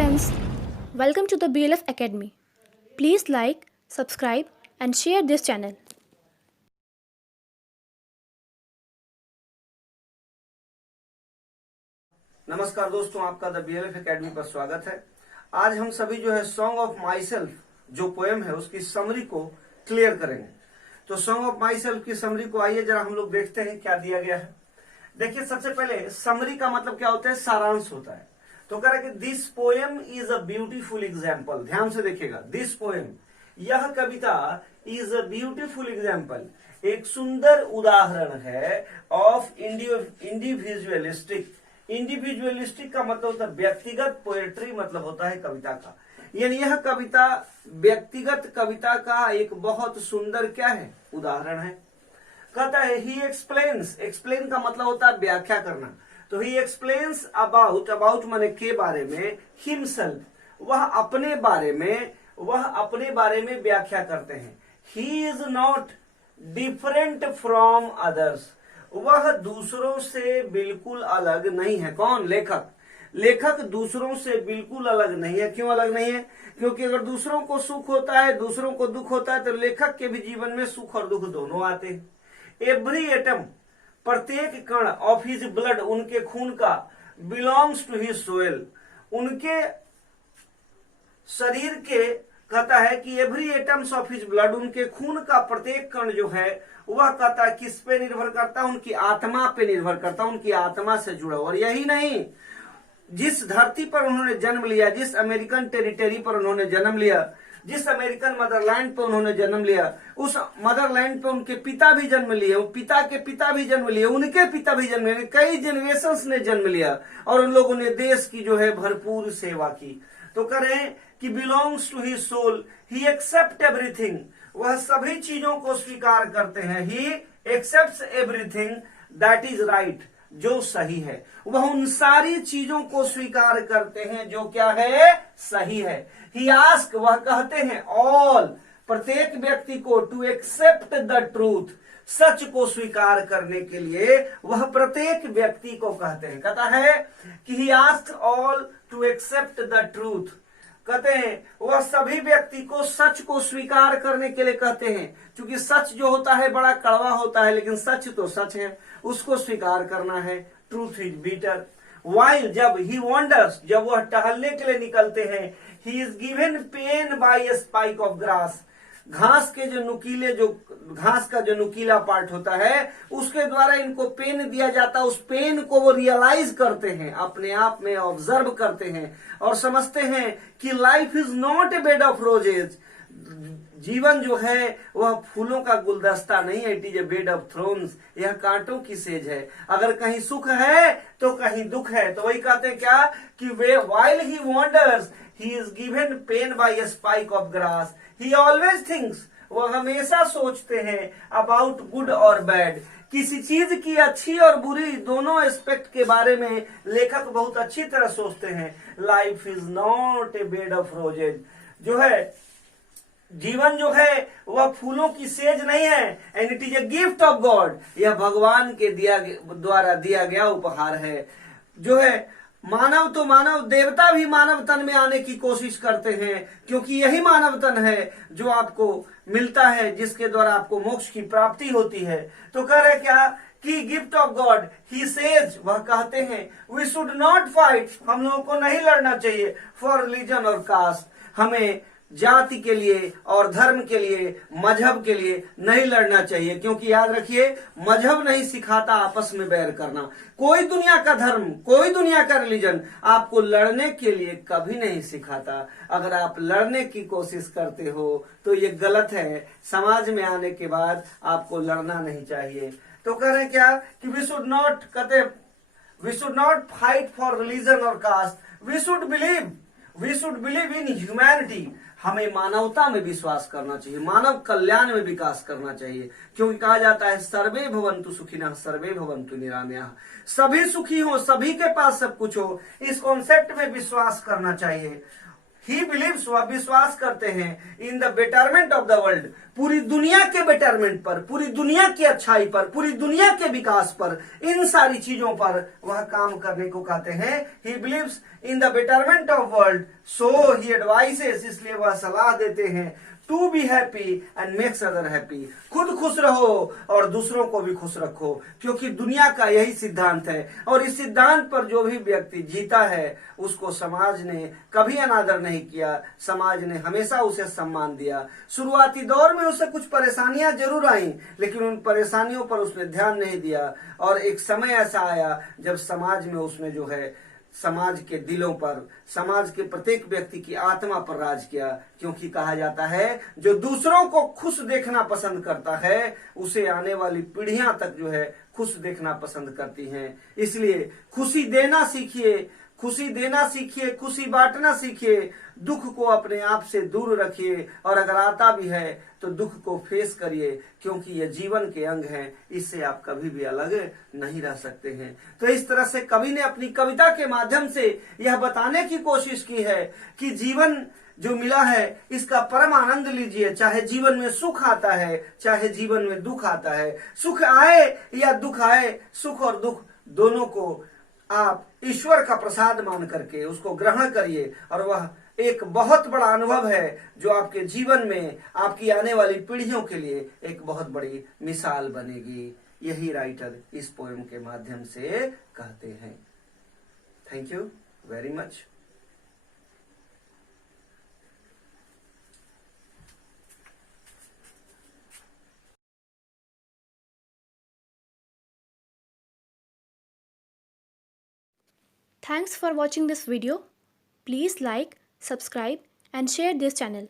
friends, welcome to the BLF Academy. Please like, subscribe and share this channel. नमस्कार दोस्तों, आपका the BLF academy पर स्वागत है। आज हम सभी जो है सॉन्ग ऑफ माई सेल्फ जो पोएम है उसकी समरी को क्लियर करेंगे। तो सॉन्ग ऑफ माई सेल्फ की समरी को आइए जरा हम लोग देखते हैं क्या दिया गया है। देखिए, सबसे पहले समरी का मतलब क्या होता है? सारांश होता है। तो कह रहा है कि this poem is a beautiful example. ध्यान से देखिएगा, दिस पोएम, यह कविता इज अ ब्यूटीफुल एग्जाम्पल, एक सुंदर उदाहरण है ऑफ इंडिविजुअलिस्टिक। इंडिविजुअलिस्टिक का मतलब होता है व्यक्तिगत, पोएट्री मतलब होता है कविता का, यानी यह कविता व्यक्तिगत कविता का एक बहुत सुंदर क्या है? उदाहरण है। कहता है ही एक्सप्लेन्स, एक्सप्लेन का मतलब होता है व्याख्या करना। तो ही एक्सप्लेन्स अबाउट, अबाउट माने के बारे में, हिमसेल्फ, वह अपने बारे में व्याख्या करते हैं। He is not different from others, वह दूसरों से बिल्कुल अलग नहीं है। कौन? लेखक। लेखक दूसरों से बिल्कुल अलग नहीं है। क्यों अलग नहीं है? क्योंकि अगर दूसरों को सुख होता है, दूसरों को दुख होता है, तो लेखक के भी जीवन में सुख और दुख दोनों आते हैं। एवरी एटम, प्रत्येक कण, ऑफ हिज ब्लड, उनके खून का, बिलोंग्स टू हिज सोइल, उनके शरीर के, कहता है कि every atoms of his blood, उनके खून का प्रत्येक कण जो है वह कहता है किस पे निर्भर करता है? उनकी आत्मा पे निर्भर करता है, उनकी आत्मा से जुड़ा। और यही नहीं, जिस धरती पर उन्होंने जन्म लिया, जिस अमेरिकन टेरिटरी पर उन्होंने जन्म लिया, जिस अमेरिकन मदरलैंड पे उन्होंने जन्म लिया, उस मदरलैंड पे उनके पिता भी जन्म लिए, पिता के पिता भी जन्म लिए, उनके पिता भी जन्म लिए, कई जनरेशंस ने जन्म लिया और उन लोगों ने देश की जो है भरपूर सेवा की। तो करें कि belongs to his soul, he accept everything, वह सभी चीजों को स्वीकार करते हैं। He accepts everything that is right, जो सही है। वह उन सारी चीजों को स्वीकार करते हैं जो क्या है? सही है। ही आस्क, वह कहते हैं ऑल, प्रत्येक व्यक्ति को, टू एक्सेप्ट द ट्रूथ, सच को स्वीकार करने के लिए वह प्रत्येक व्यक्ति को कहते हैं। कहता है कि he ask all to accept the truth, कहते हैं वह सभी व्यक्ति को सच को स्वीकार करने के लिए कहते हैं, क्योंकि सच जो होता है बड़ा कड़वा होता है, लेकिन सच तो सच है, उसको स्वीकार करना है। Truth is beater. वाइल, जब, ही वॉन्डर्स, जब वह टहलने के लिए निकलते हैं, he is given pain by a spike of grass, घास के जो नुकीले, जो घास का जो नुकीला पार्ट होता है उसके द्वारा इनको पेन दिया जाता है। उस पेन को वो रियलाइज करते हैं, अपने आप में ऑब्जर्व करते हैं और समझते हैं कि life is not a bed of roses, जीवन जो है वह फूलों का गुलदस्ता नहीं है। It is a bed of thrones, यह कांटों की सेज है। अगर कहीं सुख है तो कहीं दुख है। तो वही कहते हैं क्या कि वे while he wonders, he is given pain by a spike of grass, he always thinks, वह हमेशा सोचते हैं अबाउट गुड और बैड, किसी चीज की अच्छी और बुरी दोनों एस्पेक्ट के बारे में लेखक बहुत अच्छी तरह सोचते हैं। Life is not a bed of roses, जो है जीवन जो है वह फूलों की सेज नहीं है। And it is a gift of God, यह भगवान के द्वारा दिया गया उपहार है। जो है मानव तो मानव, देवता भी मानव तन में आने की कोशिश करते हैं, क्योंकि यही मानव तन है जो आपको मिलता है, जिसके द्वारा आपको मोक्ष की प्राप्ति होती है। तो कह रहे क्या कि gift of God, he says, वह कहते हैं वी शुड नॉट फाइट, हम लोगों को नहीं लड़ना चाहिए फॉर रिलीजन और कास्ट, हमें जाति के लिए और धर्म के लिए, मजहब के लिए नहीं लड़ना चाहिए। क्योंकि याद रखिए, मजहब नहीं सिखाता आपस में बैर करना। कोई दुनिया का धर्म, कोई दुनिया का रिलीजन आपको लड़ने के लिए कभी नहीं सिखाता। अगर आप लड़ने की कोशिश करते हो तो ये गलत है। समाज में आने के बाद आपको लड़ना नहीं चाहिए। तो कह रहे क्या कि वी शुड नॉट, कहते we should not fight for religion और caste, we should believe in humanity, हमें मानवता में विश्वास करना चाहिए, मानव कल्याण में विकास करना चाहिए। क्योंकि कहा जाता है सर्वे भवन्तु सुखिनः सर्वे भवन्तु निरामयाः, सभी सुखी हो, सभी के पास सब कुछ हो, इस कॉन्सेप्ट में विश्वास करना चाहिए। ही बिलीव्स, वह विश्वास करते हैं, इन the betterment of the world, पूरी दुनिया के बेटरमेंट पर, पूरी दुनिया की अच्छाई पर, पूरी दुनिया के विकास पर, इन सारी चीजों पर वह काम करने को कहते हैं। He believes in the betterment of world, so he advises, इसलिए वह सलाह देते हैं, to be happy and makes other happy, खुद खुश रहो और दूसरों को भी खुश रखो, क्योंकि दुनिया का यही सिद्धांत है। और इस सिद्धांत पर जो भी व्यक्ति जीता है उसको समाज ने कभी अनादर नहीं किया, समाज ने हमेशा उसे सम्मान दिया। शुरुआती दौर में उसे कुछ परेशानियां जरूर आई, लेकिन उन परेशानियों पर उसने ध्यान नहीं दिया, और एक समय ऐसा आया जब समाज में उसने जो है समाज के दिलों पर, समाज के प्रत्येक व्यक्ति की आत्मा पर राज किया। क्योंकि कहा जाता है जो दूसरों को खुश देखना पसंद करता है उसे आने वाली पीढ़ियां तक जो है खुश देखना पसंद करती हैं। इसलिए खुशी देना सीखिए, खुशी देना सीखिए, खुशी बांटना सीखिए, दुख को अपने आप से दूर रखिए, और अगर आता भी है तो दुख को फेस करिए, क्योंकि ये जीवन के अंग हैं, इससे आप कभी भी अलग नहीं रह सकते हैं। तो इस तरह से कवि ने अपनी कविता के माध्यम से यह बताने की कोशिश की है कि जीवन जो मिला है इसका परम आनंद लीजिए, चाहे जीवन में सुख आता है चाहे जीवन में दुख आता है, सुख आए या दुख आए, सुख और दुख दोनों को आप ईश्वर का प्रसाद मान करके उसको ग्रहण करिए, और वह एक बहुत बड़ा अनुभव है जो आपके जीवन में आपकी आने वाली पीढ़ियों के लिए एक बहुत बड़ी मिसाल बनेगी। यही राइटर इस पोएम के माध्यम से कहते हैं। Thank you very much. Thanks for watching this video. Please like, subscribe and share this channel.